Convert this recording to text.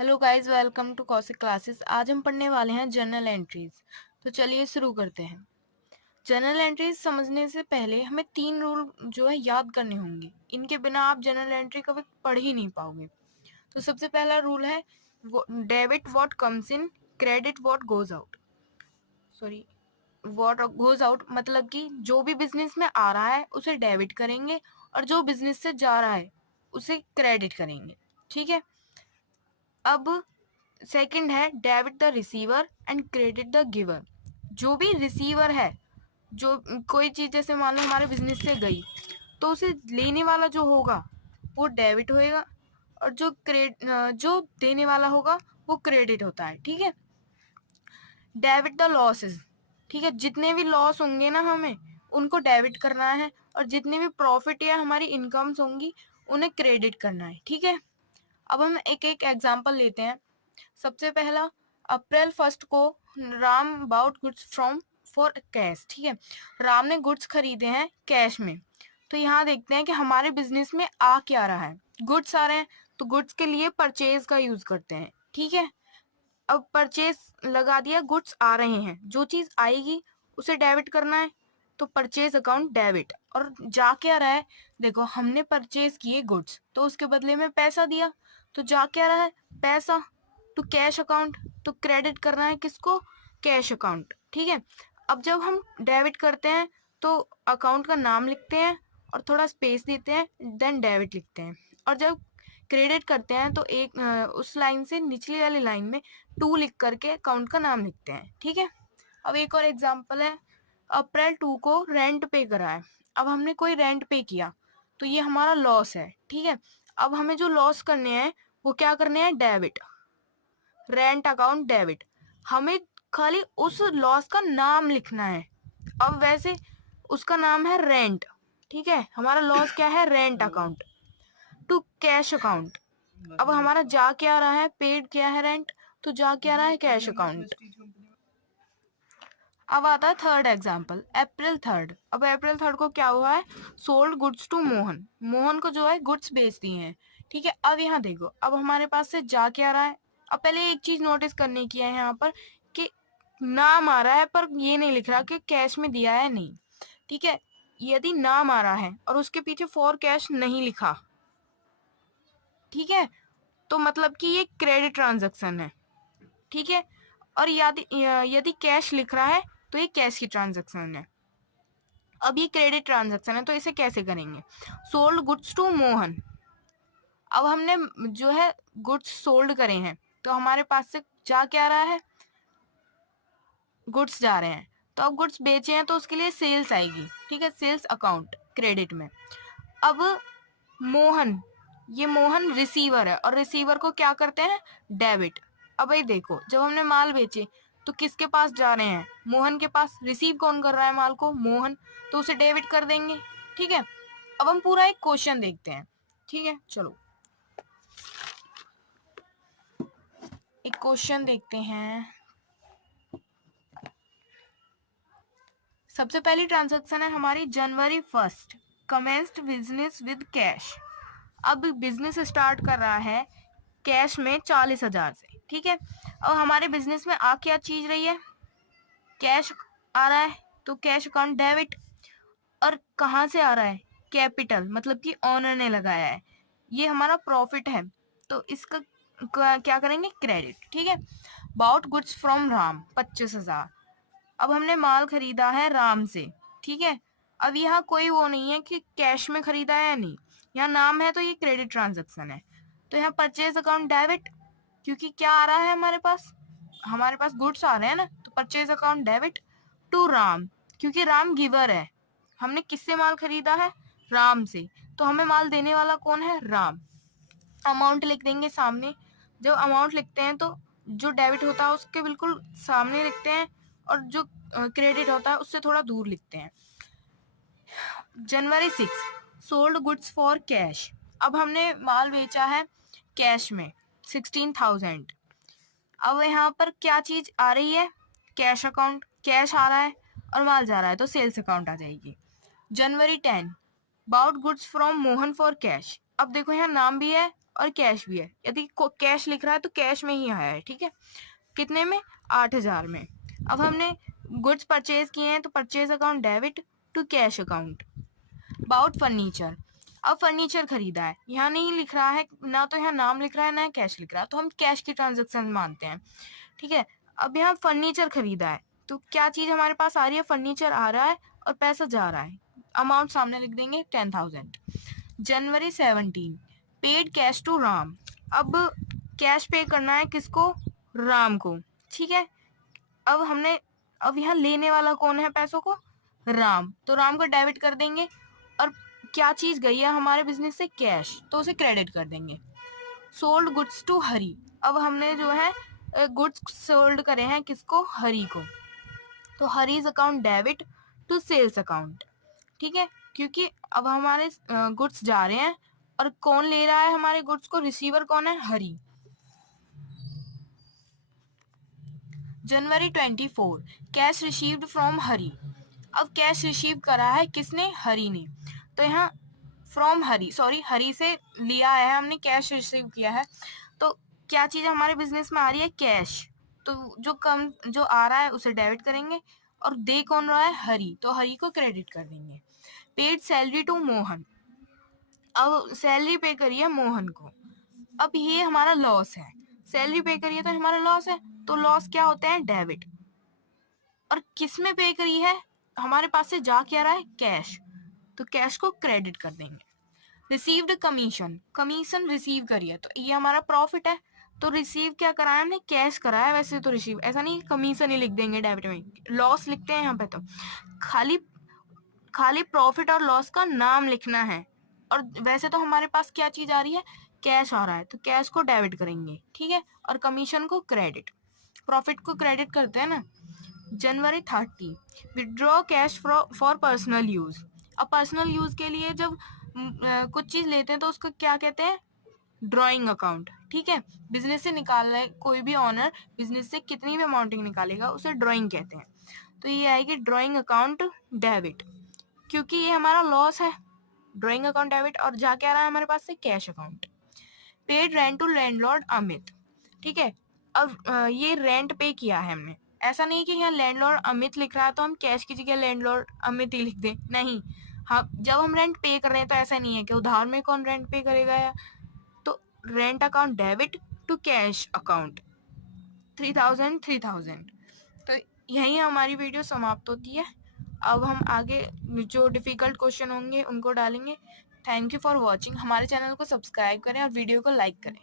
Hello guys, welcome to Kaushik classes. आज हम पढ़ने वाले हैं जर्नल एंट्रीज। तो चलिए शुरू करते हैं। जर्नल एंट्रीज समझने से पहले हमें 3 रूल जो है याद करने होंगे। इनके बिना आप जर्नल एंट्री कभी पढ़ ही नहीं पाओगे। तो सबसे पहला रूल है debit what comes in, credit what goes out. Sorry, what goes out मतलब कि जो भी बिजनेस में आ रहा है उसे डेबिट करेंगे और जो बिजनेस से जा रहा है उसे क्रेडिट करेंगे। ठीक है। अब सेकंड है debit the receiver and credit the giver. जो भी रिसीवर है, जो कोई चीज जैसे मान लो हमारे बिजनेस से गई तो उसे लेने वाला जो होगा वो डेबिट होएगा और जो देने वाला होगा वो क्रेडिट होता है। ठीक है। डेबिट द लॉसेस, ठीक है, जितने भी लॉस होंगे ना हमें उनको डेबिट करना है और जितने भी प्रॉफिट या हमारी इनकम्स होंगी उन्हें क्रेडिट करना है। ठीक है। अब हम एक एक एग्जांपल लेते हैं। सबसे पहला, अप्रैल 1 को Ram bought goods from for cash. ठीक है, राम ने गुड्स खरीदे हैं कैश में। तो यहाँ देखते हैं कि हमारे बिजनेस में आ क्या रहा है। गुड्स आ रहे हैं तो गुड्स के लिए परचेज का यूज करते हैं। ठीक है। अब परचेज लगा दिया, गुड्स आ रहे हैं, जो चीज आएगी उसे डेबिट करना है तो परचेज अकाउंट डेबिट। और जा क्या रहा है, देखो हमने परचेज किए गुड्स तो उसके बदले में पैसा दिया, तो जा क्या रहा है पैसा टू कैश अकाउंट। तो क्रेडिट करना है किसको, कैश अकाउंट। ठीक है। अब जब हम डेबिट करते हैं तो अकाउंट का नाम लिखते हैं और थोड़ा स्पेस देते हैं, देन डेबिट लिखते हैं। और जब क्रेडिट करते हैं तो एक उस लाइन से निचली वाली लाइन में 2 लिख करके अकाउंट का नाम लिखते हैं। ठीक है। अब एक और एग्जांपल है, अप्रैल 2 को रेंट पे करा है। अब हमने कोई रेंट पे किया तो ये हमारा लॉस है। ठीक है। अब हमें जो लॉस करने हैं वो क्या करने हैं, डेबिट, रेंट अकाउंट डेबिट। हमें खाली उस लॉस का नाम लिखना है। अब वैसे उसका नाम है रेंट। ठीक है, हमारा लॉस क्या है, rent account to cash account. अब हमारा जा क्या रहा है, पेड क्या है रेंट, तो जा क्या रहा है कैश अकाउंट। अब आता है थर्ड एग्जाम्पल, अप्रैल 3। अब अप्रैल 3 को क्या हुआ है, sold goods to Mohan. Mohan को जो है गुड्स बेच दिए हैं। ठीक है। अब यहाँ देखो, अब हमारे पास से जा क्या रहा है। अब पहले एक चीज नोटिस करने की है यहाँ पर कि नाम आ रहा है पर ये नहीं लिख रहा कि कैश में दिया है नहीं। ठीक है। यदि नाम आ रहा है और उसके पीछे फॉर कैश नहीं लिखा, ठीक है, तो मतलब कि ये क्रेडिट ट्रांजैक्शन है। ठीक है। और यदि यदि कैश लिख रहा है तो ये कैश की ट्रांजैक्शन है। अब ये क्रेडिट ट्रांजैक्शन है तो इसे कैसे करेंगे, सोल्ड गुड्स टू मोहन। अब हमने जो है गुड्स सोल्ड करे हैं तो हमारे पास से जा क्या रहा है, गुड्स जा रहे हैं। तो अब गुड्स बेचे हैं तो उसके लिए सेल्स आएगी। ठीक है, सेल्स अकाउंट क्रेडिट में। अब मोहन, ये मोहन रिसीवर है और रिसीवर को क्या करते हैं, डेबिट। अब भाई देखो, जब हमने माल बेचे तो किसके पास जा रहे हैं, मोहन के पास। रिसीव कौन कर रहा है माल को, मोहन, तो उसे डेबिट कर देंगे। ठीक है। अब हम पूरा एक क्वेश्चन देखते हैं। ठीक है, चलो एक क्वेश्चन देखते हैं। सबसे पहली ट्रांजैक्शन है हमारी जनवरी 1, कमेंस्ड बिजनेस विद कैश। अब बिजनेस स्टार्ट कर रहा है कैश में 40,000 से। ठीक है। अब हमारे बिजनेस में आ क्या चीज रही है, कैश आ रहा है तो कैश अकाउंट डेबिट। और कहाँ से आ रहा है, कैपिटल, मतलब कि ऑनर ने लगाया है, ये हमारा प्रॉफिट है तो इसका क्या करेंगे, क्रेडिट। ठीक है। Bought goods from Ram 25,000। अब हमने माल खरीदा है राम से। ठीक है। अब यहाँ कोई वो नहीं है कि कैश में खरीदा है या नहीं, यहाँ नाम है तो ये क्रेडिट ट्रांजैक्शन है। तो यहाँ परचेज अकाउंट डेबिट, क्योंकि क्या आ रहा है हमारे पास गुड्स आ रहे हैं ना, तो purchase account debit to Ram, क्योंकि राम गिवर है। हमने किससे माल खरीदा है, राम से, तो हमें माल देने वाला कौन है, राम। अमाउंट लिख देंगे सामने। जब अमाउंट लिखते हैं तो जो डेबिट होता है उसके बिल्कुल सामने लिखते हैं और जो क्रेडिट होता है उससे थोड़ा दूर लिखते हैं। जनवरी 6, सोल्ड गुड्स फॉर कैश। अब हमने माल बेचा है कैश में 16,000। अब यहाँ पर क्या चीज आ रही है, कैश अकाउंट, कैश आ रहा है और माल जा रहा है तो सेल्स अकाउंट आ जाएगी। January 10, bought goods from Mohan for cash. अब देखो यहाँ नाम भी है और कैश भी है। यदि कैश लिख रहा है तो कैश में ही आया है, ठीक है। कितने में? 8,000 में। अब हमने गुड्स परचेज किए हैं तो purchase account debit to cash account. About furniture, अब फर्नीचर खरीदा है, यहाँ नहीं लिख रहा है, ना तो यहाँ नाम लिख रहा है ना कैश लिख रहा है, तो हम कैश की ट्रांजेक्शन मानते हैं, ठीक है। अब यहाँ फर्नीचर खरीदा है तो क्या चीज हमारे पास आ रही है? फर्नीचर आ रहा है और पैसा जा रहा है। अमाउंट सामने लिख देंगे 10,000। जनवरी 17 पेड कैश टू राम, अब कैश पे करना है किसको? राम को, ठीक है। अब यहाँ लेने वाला कौन है पैसों को? राम, तो राम को डेबिट कर देंगे। और क्या चीज गई है हमारे बिजनेस से? कैश, तो उसे क्रेडिट कर देंगे। सोल्ड गुड्स टू हरी, अब हमने जो है गुड्स सोल्ड करे हैं किसको? हरी को, तो Hari's account debit to sales account, ठीक है। क्योंकि अब हमारे गुड्स जा रहे हैं और कौन ले रहा है हमारे गुड्स को? रिसीवर कौन है? हरी। जनवरी 24 कैश रिसीव्ड फ्रॉम हरी, अब कैश रिसीव करा है किसने? हरी ने, तो यहाँ फ्रॉम हरी, सॉरी हरी से लिया है हमने, कैश रिसीव किया है, तो क्या चीज हमारे बिजनेस में आ रही है? कैश, तो जो आ रहा है उसे डेबिट करेंगे और दे कौन रहा है? हरी, तो हरी को क्रेडिट कर देंगे। पेड सैलरी टू मोहन, अब सैलरी पे करी है मोहन को, अब ये हमारा लॉस है, सैलरी पे करी है तो हमारा लॉस है, तो लॉस क्या होते हैं? डेबिट। और किस में पे करी है? हमारे पास से जा क्या रहा है? कैश, तो कैश को क्रेडिट कर देंगे। रिसीव्ड कमीशन, कमीशन रिसीव करी है तो ये हमारा प्रॉफिट है, तो रिसीव क्या कराया हमने? कैश कराया, वैसे तो रिसीव, ऐसा नहीं कमीशन ही लिख देंगे डेबिट में, लॉस लिखते हैं यहाँ पे, तो खाली प्रॉफिट और लॉस का नाम लिखना है। और वैसे तो हमारे पास क्या चीज आ रही है? कैश आ रहा है, तो कैश को डेबिट करेंगे, ठीक है, और कमीशन को क्रेडिट, प्रॉफिट को क्रेडिट करते हैं ना। जनवरी 30 withdraw cash for personal use, अब पर्सनल यूज के लिए जब कुछ चीज लेते हैं तो उसको क्या कहते हैं? ड्रॉइंग अकाउंट, ठीक है। बिजनेस से निकाल रहे कोई भी ऑनर बिजनेस से कितनी भी अमाउंटिंग निकालेगा उसे ड्रॉइंग कहते हैं, तो ये आएगी ड्रॉइंग अकाउंट डेबिट, क्योंकि ये हमारा लॉस है, ड्रॉइंग अकाउंट डेबिट, और जाके आ रहा है हमारे पास से cash account. Paid rent to landlord Amit, ठीक है। अब ये रेंट पे किया है हमने, ऐसा नहीं कि यहाँ लैंडलॉर्ड अमित लिख रहा है तो हम कैश की जगह लैंडलॉर्ड अमित ही लिख दें, नहीं। हाँ, जब हम रेंट पे कर रहे हैं तो ऐसा नहीं है कि उधार में कौन रेंट पे करेगा, या तो rent account debit to cash account 3,000। तो यही हमारी वीडियो समाप्त होती है। अब हम आगे जो डिफिकल्ट क्वेश्चन होंगे उनको डालेंगे। थैंक यू फॉर वॉचिंग, हमारे चैनल को सब्सक्राइब करें और वीडियो को लाइक करें।